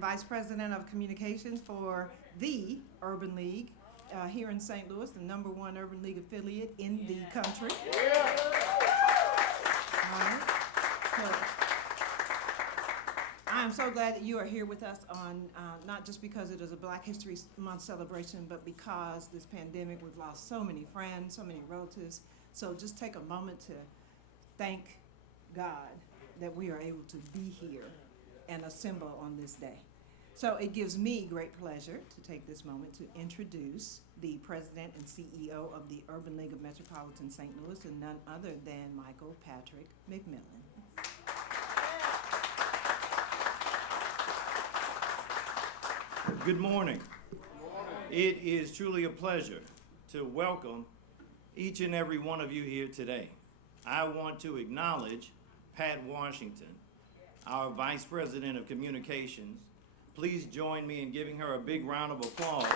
am Vice President of Communications for the Urban League here in St. Louis, the #1 Urban League affiliate in the country. I am so glad that you are here with us on, not just because it is a Black History Month celebration, but because this pandemic, we've lost so many friends, so many relatives. So just take a moment to thank God that we are able to be here and assemble on this day. So it gives me great pleasure to take this moment to introduce the President and CEO of the Urban League of Metropolitan St. Louis, and none other than Michael Patrick McMillan. Good morning. It is truly a pleasure to welcome each and every one of you here today. I want to acknowledge Pat Washington, our Vice President of Communications. Please join me in giving her a big round of applause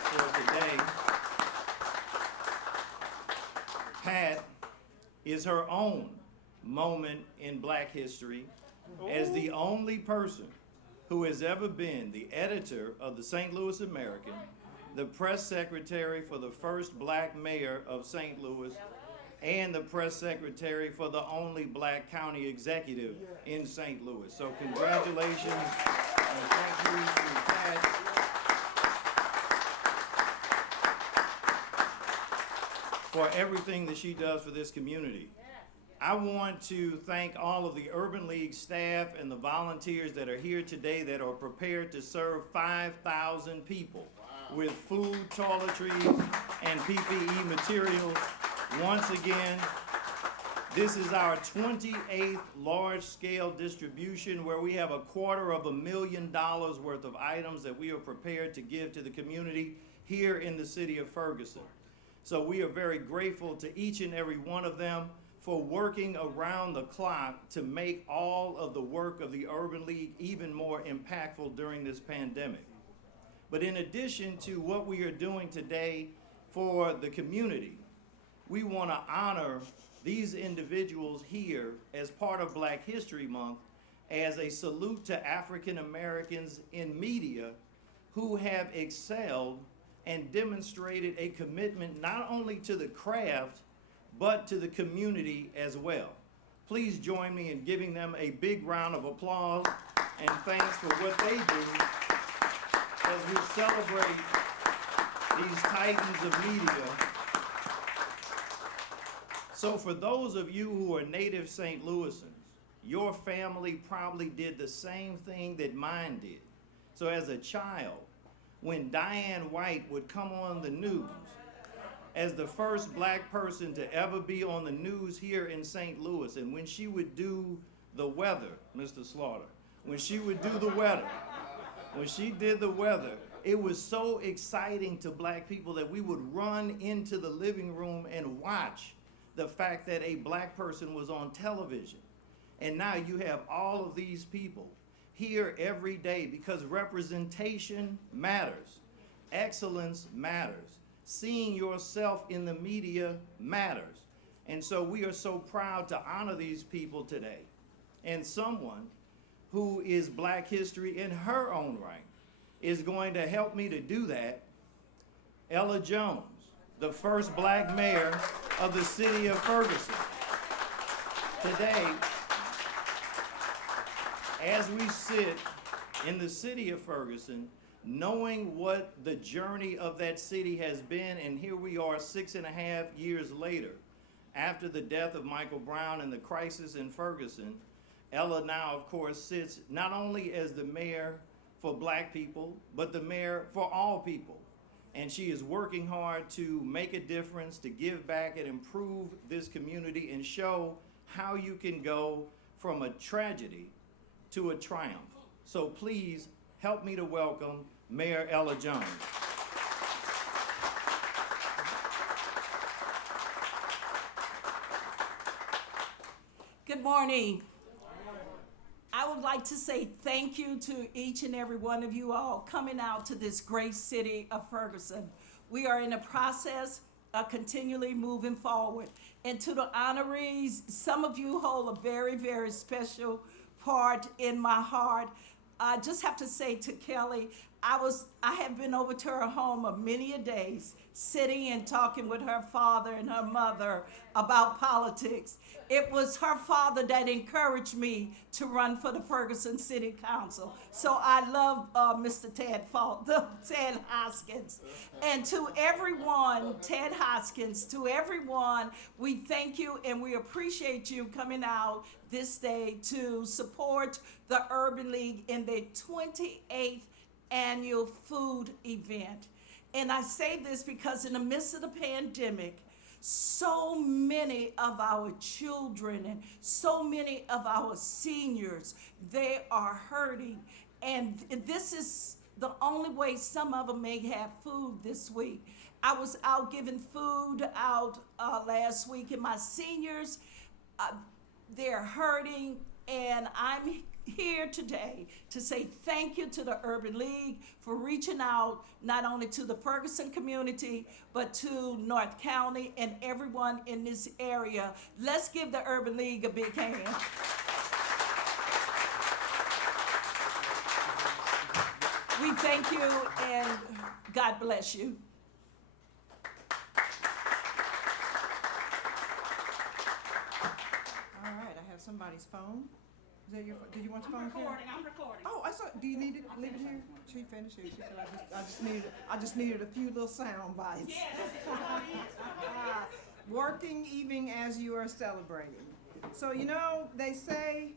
for today. Pat is her own moment in Black history as the only person who has ever been the editor of the St. Louis American, the press secretary for the first Black mayor of St. Louis, and the press secretary for the only Black county executive in St. Louis. So congratulations and thank you to Pat. For everything that she does for this community. I want to thank all of the Urban League staff and the volunteers that are here today that are prepared to serve 5,000 people with food, toiletries, and PPE materials. Once again, this is our 28th large-scale distribution where we have $250,000 worth of items that we are prepared to give to the community here in the city of Ferguson. So we are very grateful to each and every one of them for working around the clock to make all of the work of the Urban League even more impactful during this pandemic. But in addition to what we are doing today for the community, we want to honor these individuals here as part of Black History Month as a salute to African Americans in media who have excelled and demonstrated a commitment not only to the craft, but to the community as well. Please join me in giving them a big round of applause and thanks for what they do as we celebrate these titans of media. So for those of you who are native St. Louisans, your family probably did the same thing that mine did. So as a child, when Diane White would come on the news, as the first Black person to ever be on the news here in St. Louis, and when she would do the weather, Mr. Slaughter, when she would do the weather, when she did the weather, it was so exciting to Black people that we would run into the living room and watch the fact that a Black person was on television. And now you have all of these people here every day because representation matters, excellence matters. Seeing yourself in the media matters. And so we are so proud to honor these people today. And someone who is Black history in her own right is going to help me to do that. Ella Jones, the first Black mayor of the city of Ferguson. Today, as we sit in the city of Ferguson, knowing what the journey of that city has been, and here we are 6.5 years later, after the death of Michael Brown and the crisis in Ferguson, Ella now, of course, sits not only as the mayor for Black people, but the mayor for all people. And she is working hard to make a difference, to give back and improve this community and show how you can go from a tragedy to a triumph. So please help me to welcome Mayor Ella Jones. Good morning. I would like to say thank you to each and every one of you all coming out to this great city of Ferguson. We are in a process of continually moving forward. And to the honorees, some of you hold a very, very special part in my heart. I just have to say to Kelly, I have been over to her home of many a days, sitting and talking with her father and her mother about politics. It was her father that encouraged me to run for the Ferguson City Council. So I love Mr. Ted Hoskins. And to everyone, Ted Hoskins, to everyone, we thank you and we appreciate you coming out this day to support the Urban League in their 28th annual food event. And I say this because in the midst of the pandemic, so many of our children and so many of our seniors, they are hurting. And this is the only way some of them may have food this week. I was out giving food out last week, and my seniors, they're hurting, and I'm here today to say thank you to the Urban League for reaching out not only to the Ferguson community, but to North County and everyone in this area. Let's give the Urban League a big hand. We thank you and God bless you. All right, I have somebody's phone. Is that your, did you want your phone? I'm recording. Oh, I saw, do you need it, leave it here? She finished it, she said, I just needed a few little sound bites. Yeah, that's it. Working even as you are celebrating. So, you know, they say,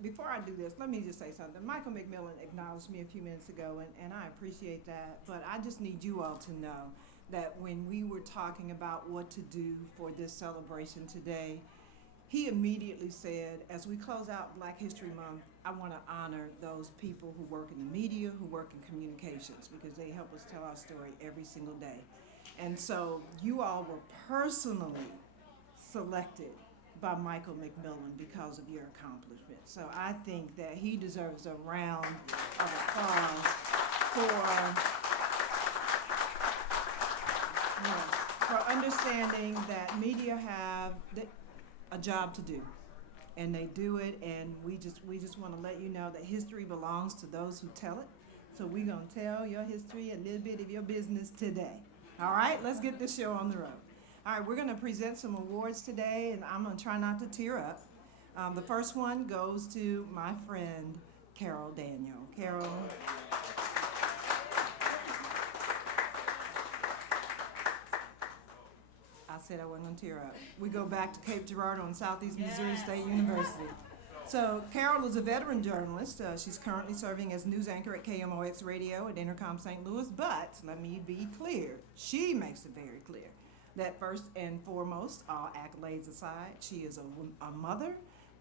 before I do this, let me just say something. Michael McMillan acknowledged me a few minutes ago, and I appreciate that, but I just need you all to know that when we were talking about what to do for this celebration today, he immediately said, as we close out Black History Month, I want to honor those people who work in the media, who work in communications, because they help us tell our story every single day. And so you all were personally selected by Michael McMillan because of your accomplishments. So I think that he deserves a round of applause for understanding that media have a job to do, and they do it, and we just want to let you know that history belongs to those who tell it. So we're going to tell your history, a little bit of your business today. All right, let's get this show on the road. All right, we're going to present some awards today, and I'm going to try not to tear up. The first one goes to my friend, Carol Daniel. Carol. I said I wasn't going to tear up. We go back to Cape Girardeau and Southeast Missouri State University. So Carol is a veteran journalist. She's currently serving as news anchor at KMOX Radio at Intercom St. Louis, but let me be clear. She makes it very clear that first and foremost, all accolades aside, she is a mother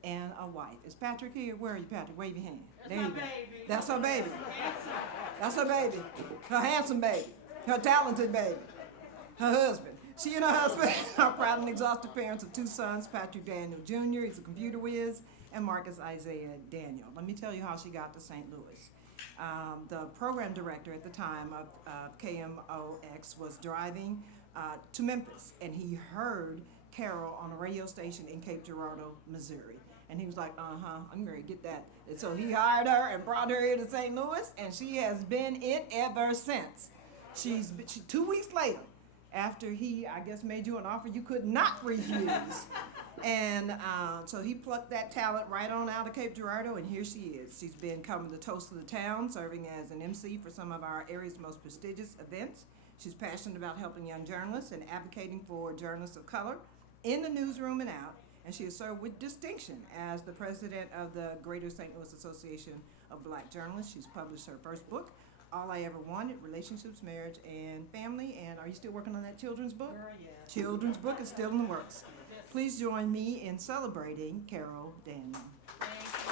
and a wife. Is Patrick here? Where are you, Patrick? Wave your hand. There you go. That's her baby. That's her baby. Her handsome baby. Her talented baby. Her husband. She and her husband are proud and exhausted parents of two sons, Patrick Daniel Jr., he's a computer whiz, and Marcus Isaiah Daniel. Let me tell you how she got to St. Louis. The program director at the time of KMOX was driving to Memphis, and he heard Carol on a radio station in Cape Girardeau, Missouri. And he was like, I'm ready to get that. And so he hired her and brought her here to St. Louis, and she has been it ever since. 2 weeks later, after he, I guess, made you an offer you could not refuse. And so he plucked that talent right on out of Cape Girardeau, and here she is. She's been coming the toast of the town, serving as an MC for some of our area's most prestigious events. She's passionate about helping young journalists and advocating for journalists of color in the newsroom and out. And she has served with distinction as the president of the Greater St. Louis Association of Black Journalists. She's published her first book, All I Ever Wanted, Relationships, Marriage, and Family. And are you still working on that children's book? Girl, yeah. Children's book is still in the works. Please join me in celebrating Carol Daniel. Thank you.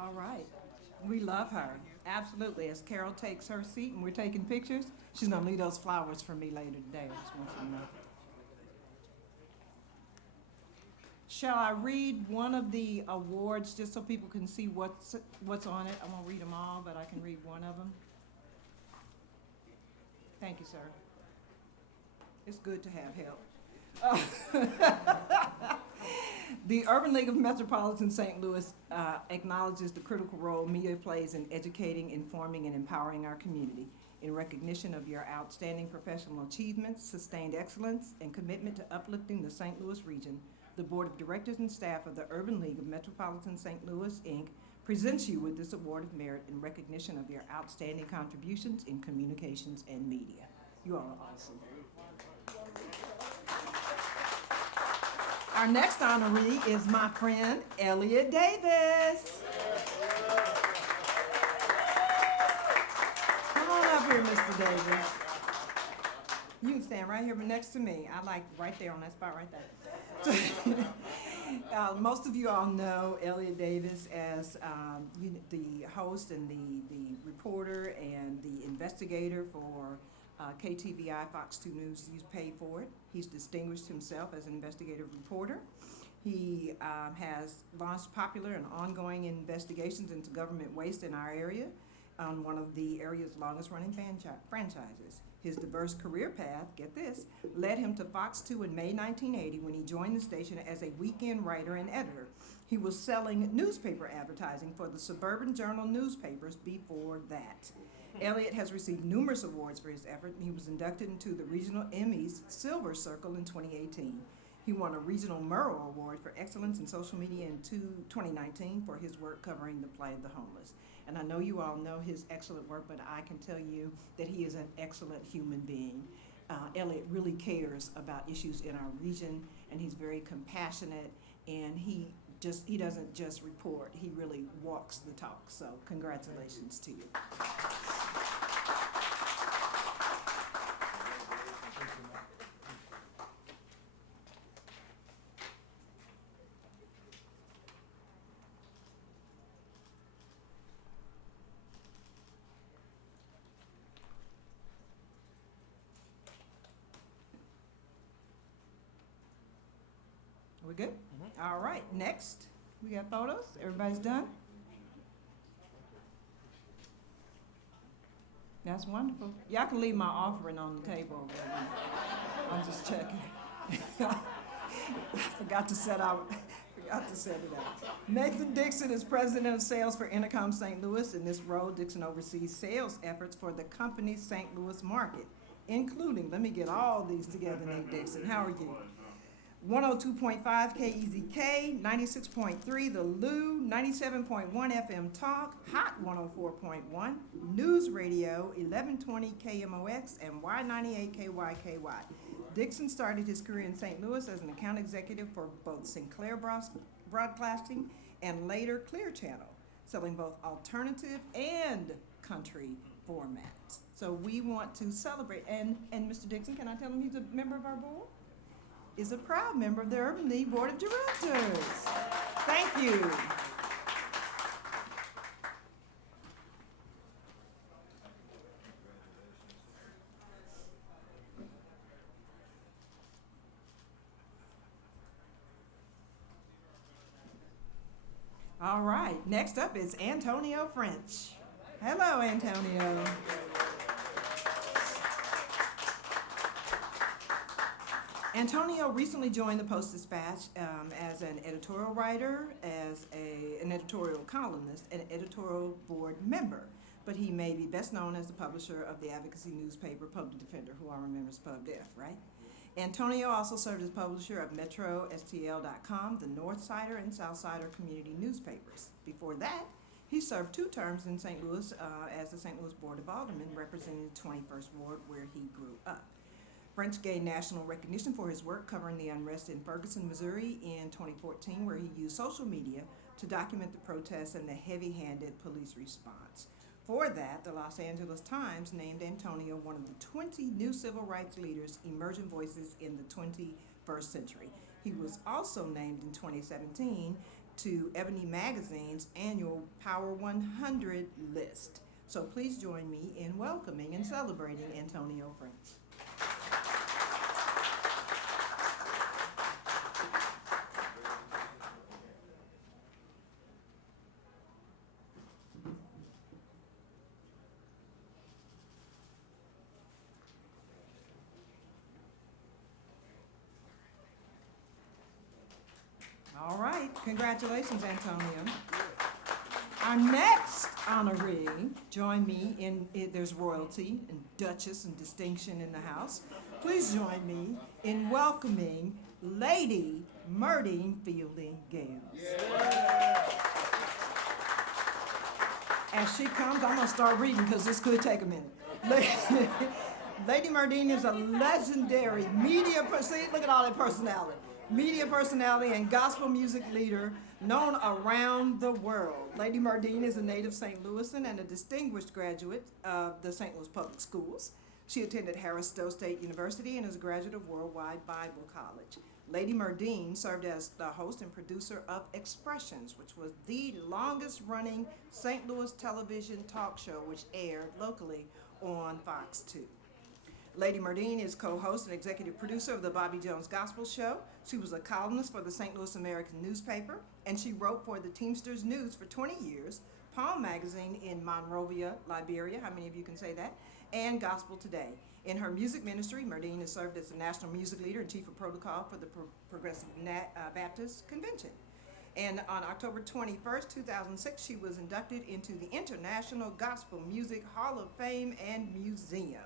All right. We love her. Absolutely. As Carol takes her seat and we're taking pictures, she's going to leave those flowers for me later today. I just want you to know. Shall I read one of the awards just so people can see what's on it? I won't read them all, but I can read one of them. Thank you, sir. It's good to have help. The Urban League of Metropolitan St. Louis acknowledges the critical role media plays in educating, informing, and empowering our community. In recognition of your outstanding professional achievements, sustained excellence, and commitment to uplifting the St. Louis region, the Board of Directors and staff of the Urban League of Metropolitan St. Louis, Inc. presents you with this award of merit in recognition of your outstanding contributions in communications and media. You all are awesome. Our next honoree is my friend, Elliot Davis. Come on up here, Mr. Davis. You can stand right here next to me. I like right there on that spot right there. Most of you all know Elliot Davis as the host and the reporter and the investigator for KTVI Fox 2 News. You pay for it. He's distinguished himself as an investigative reporter. He has launched popular and ongoing investigations into government waste in our area on one of the area's longest running franchises. His diverse career path, get this, led him to Fox 2 in May 1980 when he joined the station as a weekend writer and editor. He was selling newspaper advertising for the Suburban Journal newspapers before that. Elliot has received numerous awards for his effort, and he was inducted into the Regional Emmys Silver Circle in 2018. He won a Regional Murrow Award for Excellence in Social Media in 2019 for his work covering the plight of the homeless. And I know you all know his excellent work, but I can tell you that he is an excellent human being. Elliot really cares about issues in our region, and he's very compassionate, and he doesn't just report, he really walks the talk. So congratulations to you. We good? Mm-hmm. All right, next. We got photos. Everybody's done? That's wonderful. Y'all can leave my offering on the table. I'm just checking. I forgot to set it out. Nathan Dixon is president of sales for Intercom St. Louis. In this role, Dixon oversees sales efforts for the company's St. Louis market, including, let me get all these together, Nate Dixon. How are you? 102.5 KEZK, 96.3 The Lou, 97.1 FM Talk, Hot 104.1, News Radio, 1120 KMOX, and Y98 KYKY. Dixon started his career in St. Louis as an account executive for both Sinclair Broadcasting and later Clear Channel, selling both alternative and country formats. So we want to celebrate, and Mr. Dixon, can I tell him he's a member of our board? Is a proud member of the Urban League Board of Directors. Thank you. All right, next up is Antonio French. Hello, Antonio. Antonio recently joined the Post-Dispatch as an editorial writer, as an editorial columnist, and an editorial board member. But he may be best known as the publisher of the advocacy newspaper Public Defender, who I remember as PubDef, right? Antonio also served as publisher of MetroSTL.com, the Northsider and Southsider community newspapers. Before that, he served 2 terms in St. Louis as the St. Louis Board of Aldermen, representing the 21st Ward, where he grew up. French gained national recognition for his work covering the unrest in Ferguson, Missouri in 2014, where he used social media to document the protests and the heavy-handed police response. For that, the Los Angeles Times named Antonio one of the 20 new civil rights leaders, emerging voices in the 21st century. He was also named in 2017 to Ebony Magazine's annual Power 100 list. So please join me in welcoming and celebrating Antonio French. Congratulations, Antonio. Our next honoree, join me in, there's royalty and duchess and distinction in the house. Please join me in welcoming Lady Murdine Fielding Gales. As she comes, I'm gonna start reading because this could take a minute. Lady Murdine is a legendary media, see, look at all that personality. Media personality and gospel music leader known around the world. Lady Murdine is a native St. Louisan and a distinguished graduate of the St. Louis Public Schools. She attended Harris Stowe State University and is a graduate of Worldwide Bible College. Lady Murdine served as the host and producer of Expressions, which was the longest running St. Louis television talk show which aired locally on Fox 2. Lady Murdine is co-host and executive producer of the Bobby Jones Gospel Show. She was a columnist for the St. Louis American newspaper, and she wrote for the Teamsters News for 20 years, Palm Magazine in Monrovia, Liberia, how many of you can say that, and Gospel Today. In her music ministry, Murdine has served as the national music leader and chief of protocol for the Progressive Baptist Convention. And on October 21st, 2006, she was inducted into the International Gospel Music Hall of Fame and Museum.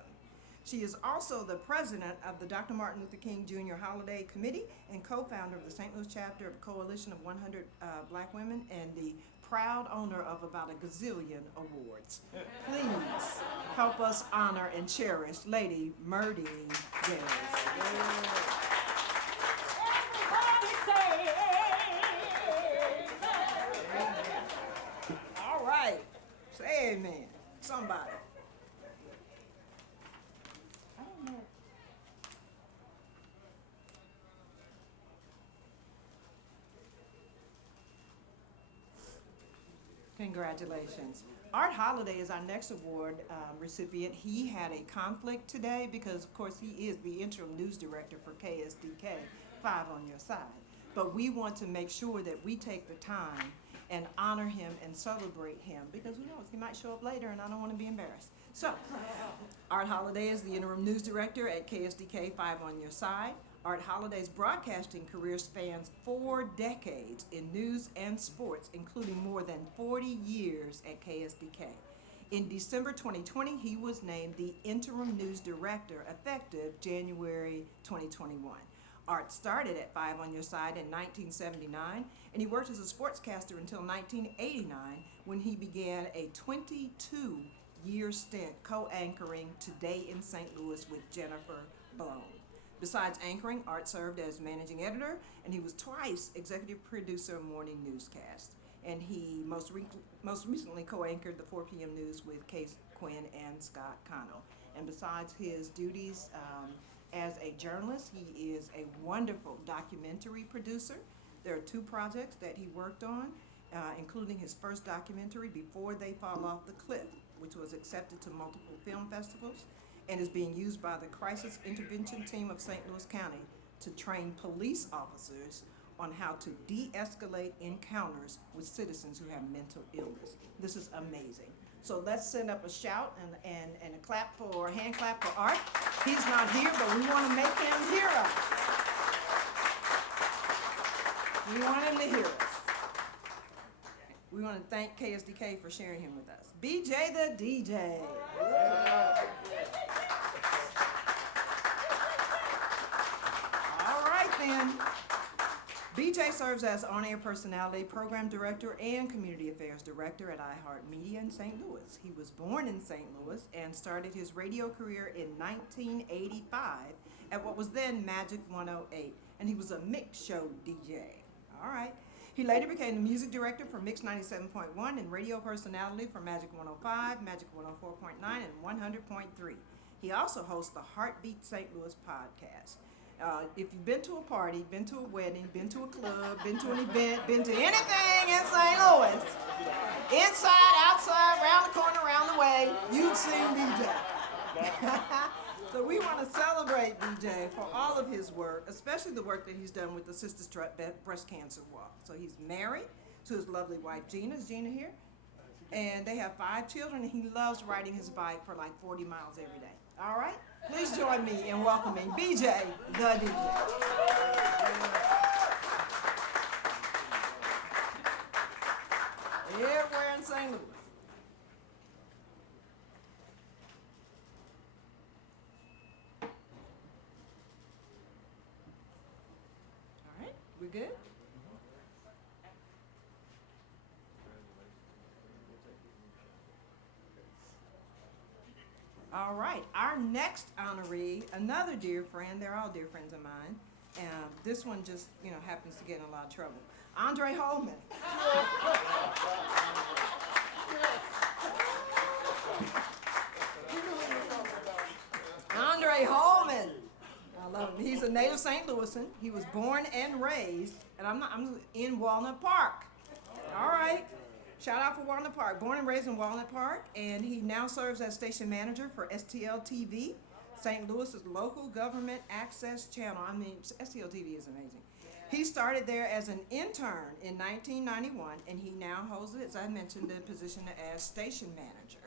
She is also the president of the Dr. Martin Luther King Jr. Holiday Committee and co-founder of the St. Louis chapter of Coalition of 100 Black Women and the proud owner of about a gazillion awards. Please help us honor and cherish Lady Murdine Gales. All right, say amen, somebody. Congratulations. Art Holiday is our next award recipient. He had a conflict today because, of course, he is the interim news director for KSDK, 5 on your side. But we want to make sure that we take the time and honor him and celebrate him because who knows, he might show up later and I don't want to be embarrassed. So, Art Holiday is the interim news director at KSDK, 5 on your side. Art Holiday's broadcasting career spans 4 decades in news and sports, including more than 40 years at KSDK. In December 2020, he was named the interim news director effective January 2021. Art started at 5 on your side in 1979, and he worked as a sportscaster until 1989 when he began a 22-year stint co-anchoring Today in St. Louis with Jennifer Blown. Besides anchoring, Art served as managing editor, and he was twice executive producer of morning newscast. And he most recently co-anchored the 4 p.m. news with Case Quinn and Scott Connell. And besides his duties as a journalist, he is a wonderful documentary producer. There are 2 projects that he worked on, including his first documentary, Before They Fall Off the Cliff, which was accepted to multiple film festivals and is being used by the Crisis Intervention Team of St. Louis County to train police officers on how to de-escalate encounters with citizens who have mental illness. This is amazing. So let's send up a shout and a clap for, a hand clap for Art. He's not here, but we want to make him hear us. We want him to hear us. We want to thank KSDK for sharing him with us. BJ the DJ. All right then. BJ serves as on-air personality, program director, and community affairs director at iHeartMedia in St. Louis. He was born in St. Louis and started his radio career in 1985 at what was then Magic 108, and he was a mix show DJ. All right. He later became the music director for Mix 97.1 and radio personality for Magic 105, Magic 104.9, and 100.3. He also hosts the Heartbeat St. Louis podcast. If you've been to a party, been to a wedding, been to a club, been to an event, been to anything in St. Louis, inside, outside, around the corner, around the way, you've seen BJ. So we want to celebrate BJ for all of his work, especially the work that he's done with the Sisters Trust Breast Cancer Walk. So he's married to his lovely wife, Gina. Is Gina here? And they have 5 children, and he loves riding his bike for like 40 miles every day. All right? Please join me in welcoming BJ, the DJ. Everywhere in St. Louis. All right, we good? All right, our next honoree, another dear friend, they're all dear friends of mine. This one just, happens to get in a lot of trouble. Andre Holman. Andre Holman. I love him. He's a native St. Louisan. He was born and raised, and I'm in Walnut Park. All right. Shout out for Walnut Park. Born and raised in Walnut Park, and he now serves as station manager for STL TV, St. Louis's local government access channel. I mean, STL TV is amazing. He started there as an intern in 1991, and he now holds, as I mentioned, the position as station manager.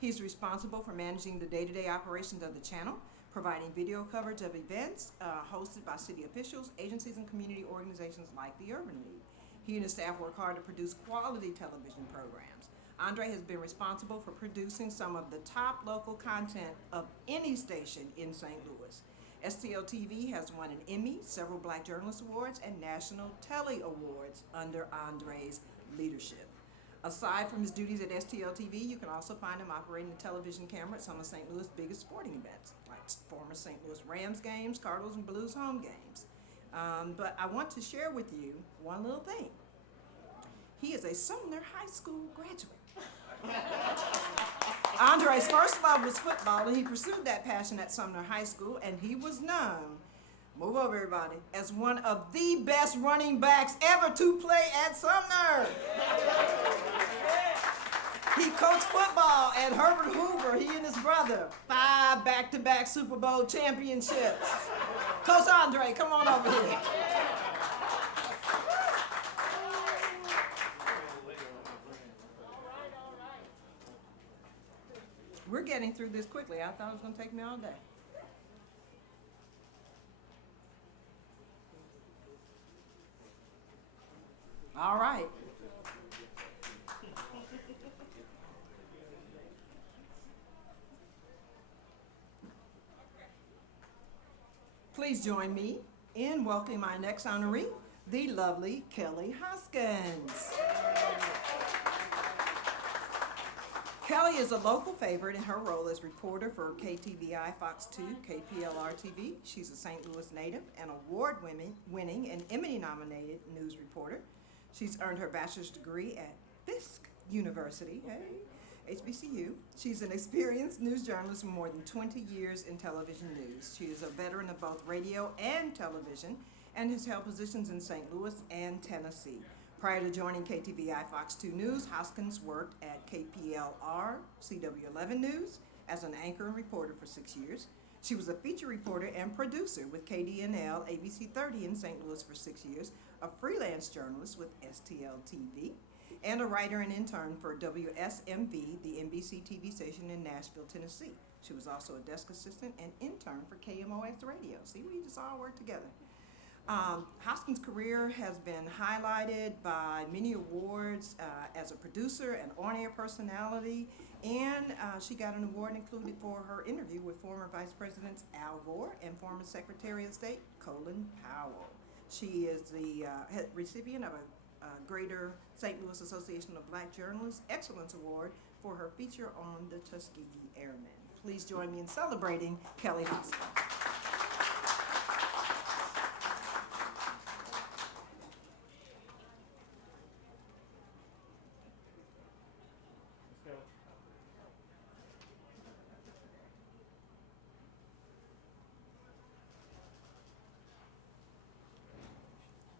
He's responsible for managing the day-to-day operations of the channel, providing video coverage of events hosted by city officials, agencies, and community organizations like the Urban League. He and his staff work hard to produce quality television programs. Andre has been responsible for producing some of the top local content of any station in St. Louis. STL TV has won an Emmy, several Black Journalist Awards, and National Telly Awards under Andre's leadership. Aside from his duties at STL TV, you can also find him operating the television camera at some of St. Louis' biggest sporting events, like former St. Louis Rams games, Cardinals and Blues home games. But I want to share with you one little thing. He is a Sumner High School graduate. Andre's first love was football, and he pursued that passion at Sumner High School, and he was known, move over everybody, as one of the best running backs ever to play at Sumner. He coached football at Herbert Hoover, he and his brother, 5 back-to-back Super Bowl championships. Coach Andre, come on over here. We're getting through this quickly. I thought it was going to take me all day. All right. Please join me in welcoming my next honoree, the lovely Kelly Hoskins. Kelly is a local favorite in her role as reporter for KTVI, Fox 2, KPLR TV. She's a St. Louis native and award-winning and Emmy-nominated news reporter. She's earned her bachelor's degree at Fisk University, HBCU. She's an experienced news journalist with more than 20 years in television news. She is a veteran of both radio and television and has held positions in St. Louis and Tennessee. Prior to joining KTVI Fox 2 News, Hoskins worked at KPLR CW11 News as an anchor and reporter for 6 years. She was a feature reporter and producer with KDNL ABC 30 in St. Louis for 6 years, a freelance journalist with STL TV, and a writer and intern for WSMV, the NBC TV station in Nashville, Tennessee. She was also a desk assistant and intern for KMOX Radio. See, we just all work together. Hoskins' career has been highlighted by many awards as a producer and on-air personality, and she got an award included for her interview with former Vice Presidents Al Gore and former Secretary of State Colin Powell. She is the recipient of a Greater St. Louis Association of Black Journalists Excellence Award for her feature on the Tuskegee Airmen. Please join me in celebrating Kelly Hoskins.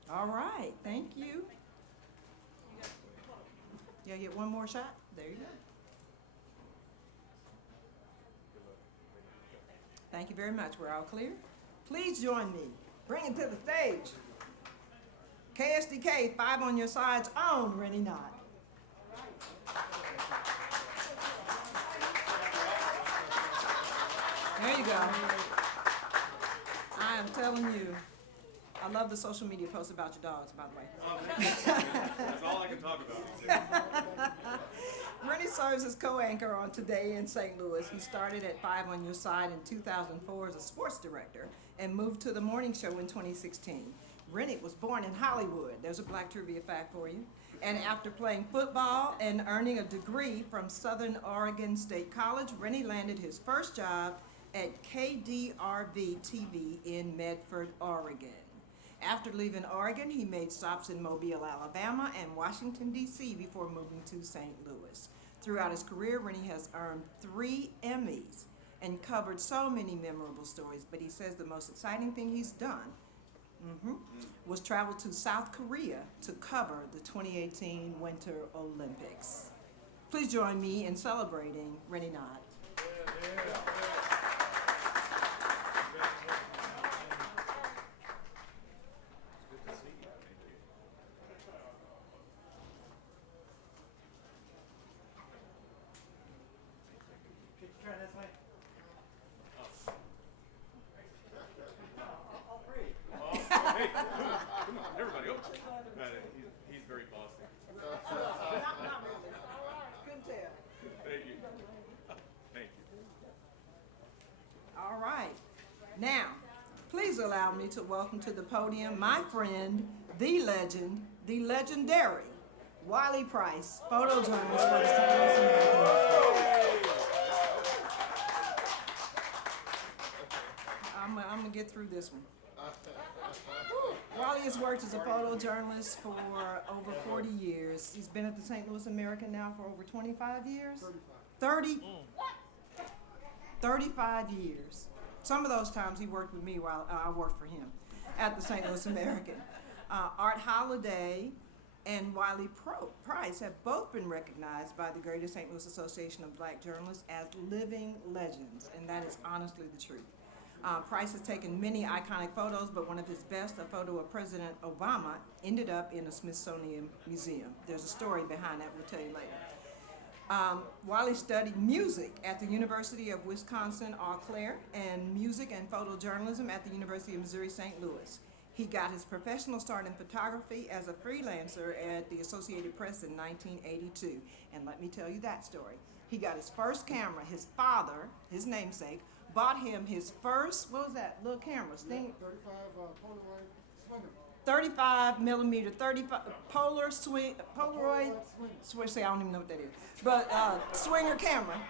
All right, thank you. Yeah, get one more shot. There you go. Thank you very much. We're all clear. Please join me. Bring it to the stage. KSDK, 5 on your sides, on Rene. There you go. I am telling you, I love the social media posts about your dogs, by the way. That's all I can talk about. Rene serves as co-anchor on Today in St. Louis. He started at 5 on Your Side in 2004 as a sports director and moved to the morning show in 2016. Rene was born in Hollywood. There's a black trivia fact for you. And after playing football and earning a degree from Southern Oregon State College, Rene landed his first job at KDRV TV in Medford, Oregon. After leaving Oregon, he made stops in Mobile, Alabama and Washington, D.C. before moving to St. Louis. Throughout his career, Rene has earned 3 Emmys and covered so many memorable stories, but he says the most exciting thing he's done was travel to South Korea to cover the 2018 Winter Olympics. Please join me in celebrating Rene Nod. Hey, come on, everybody, oh. He's very bossy. Not really. Couldn't tell. Thank you. Thank you. All right. Now, please allow me to welcome to the podium my friend, the legend, the legendary Wiley Price, photojournalist for the St. Louis American. I'm gonna get through this one. Wiley has worked as a photojournalist for over 40 years. He's been at the St. Louis American now for over 25 years? 35 years. Some of those times he worked with me while I worked for him at the St. Louis American. Art Holliday and Wiley Price have both been recognized by the Greater St. Louis Association of Black Journalists as living legends, and that is honestly the truth. Price has taken many iconic photos, but one of his best, a photo of President Obama, ended up in a Smithsonian museum. There's a story behind that we'll tell you later. Wiley studied music at the University of Wisconsin-Eau Claire and music and photojournalism at the University of Missouri-St. Louis. He got his professional start in photography as a freelancer at the Associated Press in 1982. And let me tell you that story. He got his first camera. His father, his namesake, bought him his first, what was that little camera? 35 Polaroid swinger. 35 millimeter, 35 Polaroid swing. See, I don't even know what that is, but swinger camera,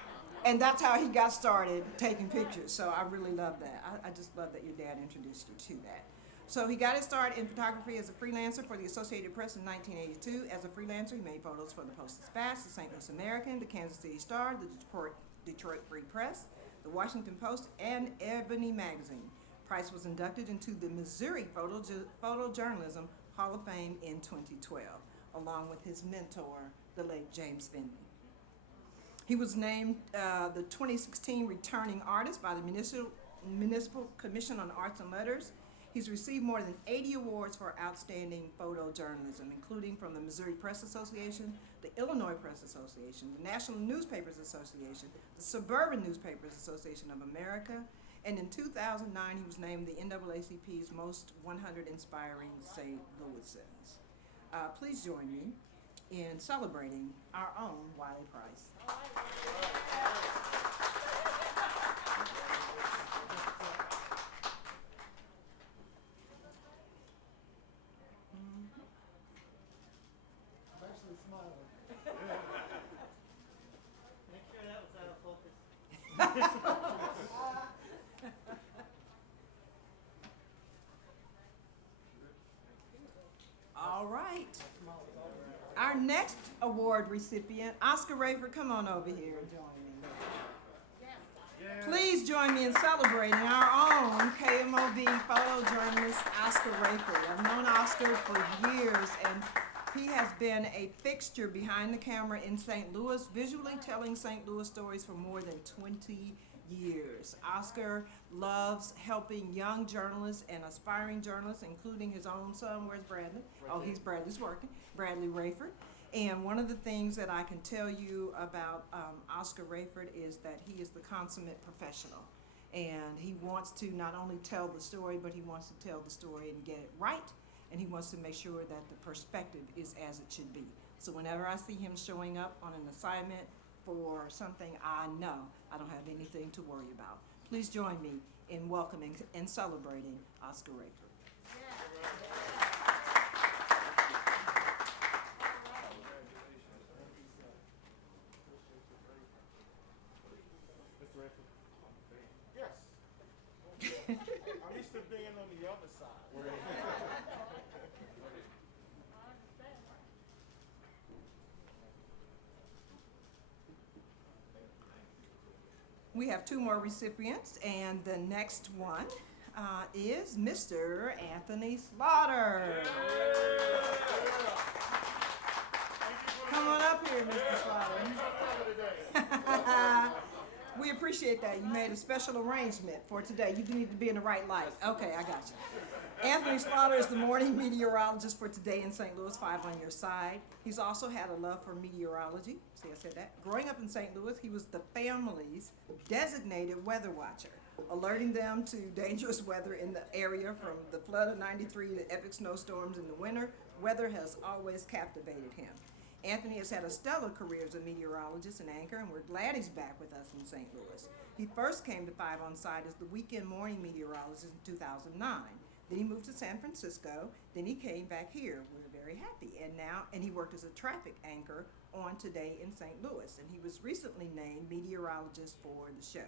and that's how he got started taking pictures. So I really love that. I just love that your dad introduced you to that. So he got his start in photography as a freelancer for the Associated Press in 1982. As a freelancer, he made photos for the Post-Dispatch, the St. Louis American, the Kansas City Star, the Detroit Free Press, the Washington Post, and Ebony Magazine. Price was inducted into the Missouri Photojournalism Hall of Fame in 2012, along with his mentor, the late James Finley. He was named the 2016 Returning Artist by the Municipal Commission on Arts and Letters. He's received more than 80 awards for outstanding photojournalism, including from the Missouri Press Association, the Illinois Press Association, the National Newspapers Association, the Suburban Newspapers Association of America, and in 2009 he was named the NAACP's Most 100 Inspiring St. Louisans. Please join me in celebrating our own Wiley Price. I'm actually smiling. Make sure that was out of focus. All right. Our next award recipient, Oscar Rayford, come on over here and join me. Please join me in celebrating our own KMOV photojournalist, Oscar Rayford. I've known Oscar for years, and he has been a fixture behind the camera in St. Louis, visually telling St. Louis stories for more than 20 years. Oscar loves helping young journalists and aspiring journalists, including his own son. Where's Bradley? Oh, Bradley's working. Bradley Rayford. And one of the things that I can tell you about Oscar Rayford is that he is the consummate professional. And he wants to not only tell the story, but he wants to tell the story and get it right. And he wants to make sure that the perspective is as it should be. So whenever I see him showing up on an assignment for something, I know I don't have anything to worry about. Please join me in welcoming and celebrating Oscar Rayford. Mr. Rayford? Yes. I'm used to being on the other side. We have two more recipients, and the next one is Mr. Anthony Slaughter. Come on up here, Mr. Slaughter. We appreciate that. You made a special arrangement for today. You do need to be in the right light. Okay, I got you. Anthony Slaughter is the morning meteorologist for today in St. Louis, 5 on your side. He's also had a love for meteorology. See, I said that. Growing up in St. Louis, he was the family's designated weather watcher, alerting them to dangerous weather in the area from the flood of '93 to epic snowstorms in the winter. Weather has always captivated him. Anthony has had a stellar career as a meteorologist and anchor, and we're glad he's back with us in St. Louis. He first came to 5 on Side as the weekend morning meteorologist in 2009. Then he moved to San Francisco. Then he came back here. We're very happy. And he worked as a traffic anchor on Today in St. Louis. And he was recently named meteorologist for the show.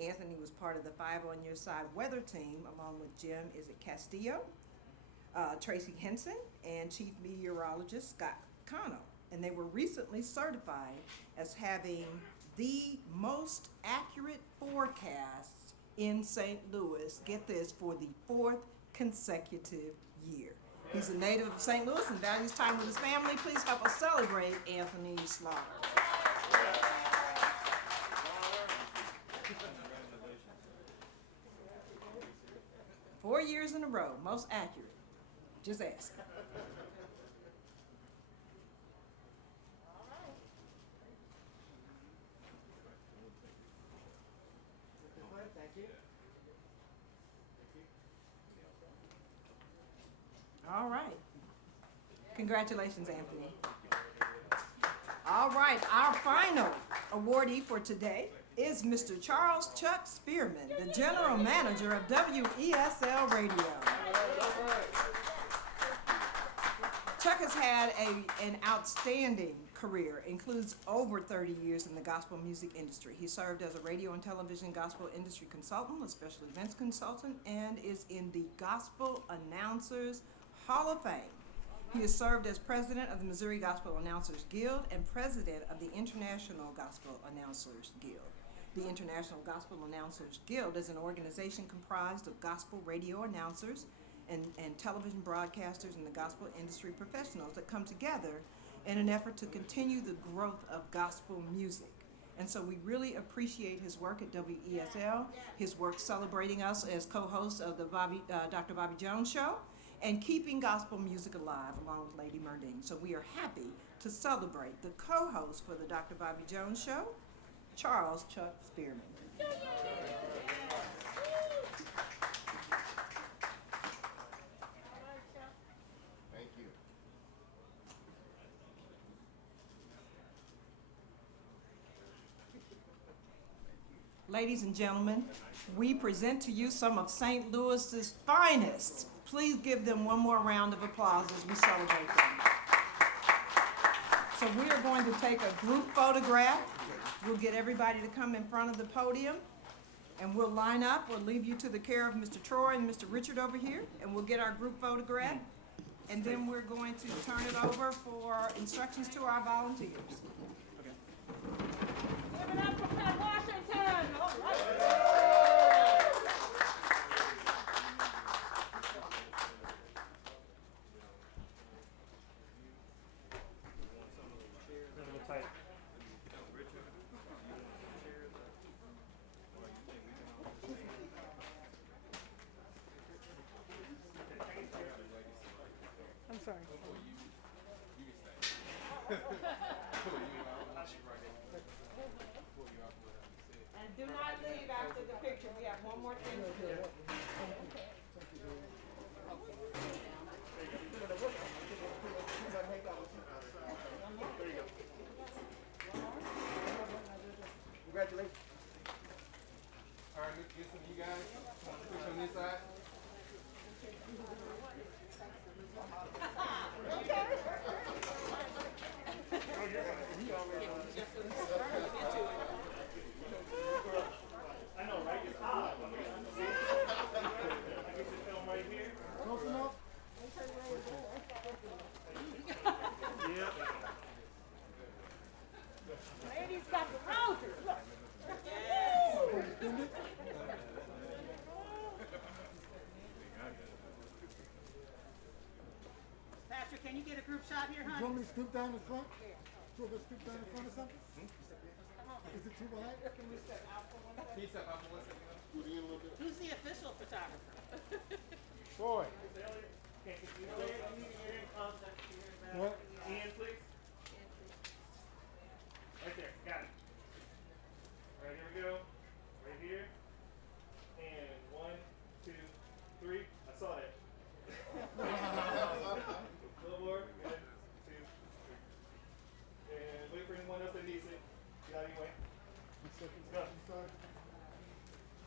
Anthony was part of the 5 on Your Side weather team, along with Jim Castillo, Tracy Henson, and Chief Meteorologist Scott Cano. And they were recently certified as having the most accurate forecasts in St. Louis, get this, for the 4th consecutive year. He's a native of St. Louis and values time with his family. Please help us celebrate Anthony Slaughter. 4 years in a row, most accurate. Just ask. All right. Congratulations, Anthony. All right, our final awardee for today is Mr. Charles Chuck Spearman, the General Manager of WESL Radio. Chuck has had an outstanding career, includes over 30 years in the gospel music industry. He served as a radio and television gospel industry consultant, a special events consultant, and is in the Gospel Announcers Hall of Fame. He has served as president of the Missouri Gospel Announcers Guild and president of the International Gospel Announcers Guild. The International Gospel Announcers Guild is an organization comprised of gospel radio announcers and television broadcasters and the gospel industry professionals that come together in an effort to continue the growth of gospel music. And so we really appreciate his work at WESL, his work celebrating us as co-hosts of the Dr. Bobby Jones Show, and keeping gospel music alive along with Lady Murdine. So we are happy to celebrate the co-host for the Dr. Bobby Jones Show, Charles Chuck Spearman. Thank you. Ladies and gentlemen, we present to you some of St. Louis's finest. Please give them one more round of applause as we celebrate them. So we are going to take a group photograph. We'll get everybody to come in front of the podium, and we'll line up. We'll leave you to the care of Mr. Troy and Mr. Richard over here, and we'll get our group photograph. And then we're going to turn it over for instructions to our volunteers. Give it up for Pat Washington. All right. I'm sorry. And do not leave after the picture. We have one more thing to do. Congratulations. All right, let's get some of you guys. Push on this side. I know, right? It's hot. I get the film right here. Close enough? Yep. Ladies got the roses. Look. Patrick, can you get a group shot here, You honey? want me to scoop down in front? Do you want me to scoop down in front or something? Is it too high? Can you step out for one second? Who's the official photographer? Boy. Can you go ahead and Ian, contact Ian, man. What? Ian, please. Right there, got it. All right, here we go. Right here. And 1, 2, 3. I saw that. A little more. Good. 2, 3. And wait for anyone else that needs it. Got anyway. Let's go.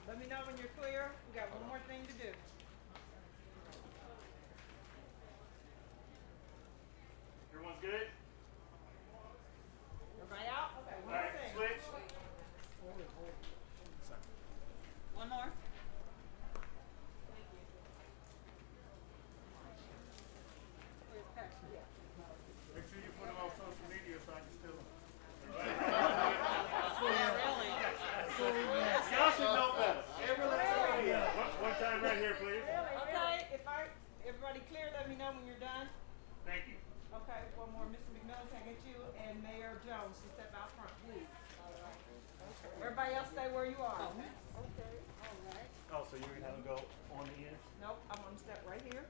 Let me know when you're clear. We got one more thing to do. Everyone's good? Everybody out? Okay, All one more right, thing. switch. One more. Make sure you put it on social media so I can steal them. Y'all should know better. One time right here, please. Okay, everybody clear, let me know when you're done. Thank you. Okay, one more. Mr. McMillan, can I get you and Mayor Jones to step out front, please? Everybody else stay where you are. Okay. Oh, so you're gonna have them go on the end? Nope, I'm gonna step right here,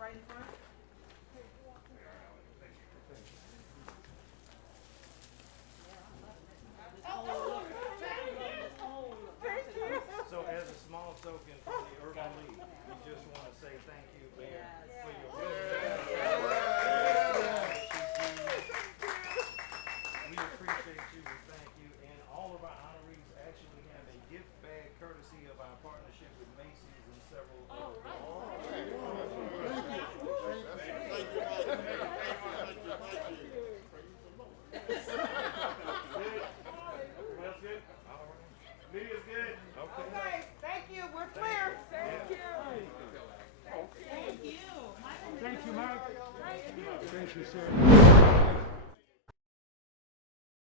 right in front. So as a small token for the Urban League, we just want to say thank you, Mayor, for your work. We appreciate you, we thank you, and all of our honorees actually have a gift bag courtesy of our partnership with Macy's and several other. Everyone else good? All right. Media's good? Okay. Okay, thank you, we're clear. Thank you. Thank you. Thank you, Mike. Thank you, sir.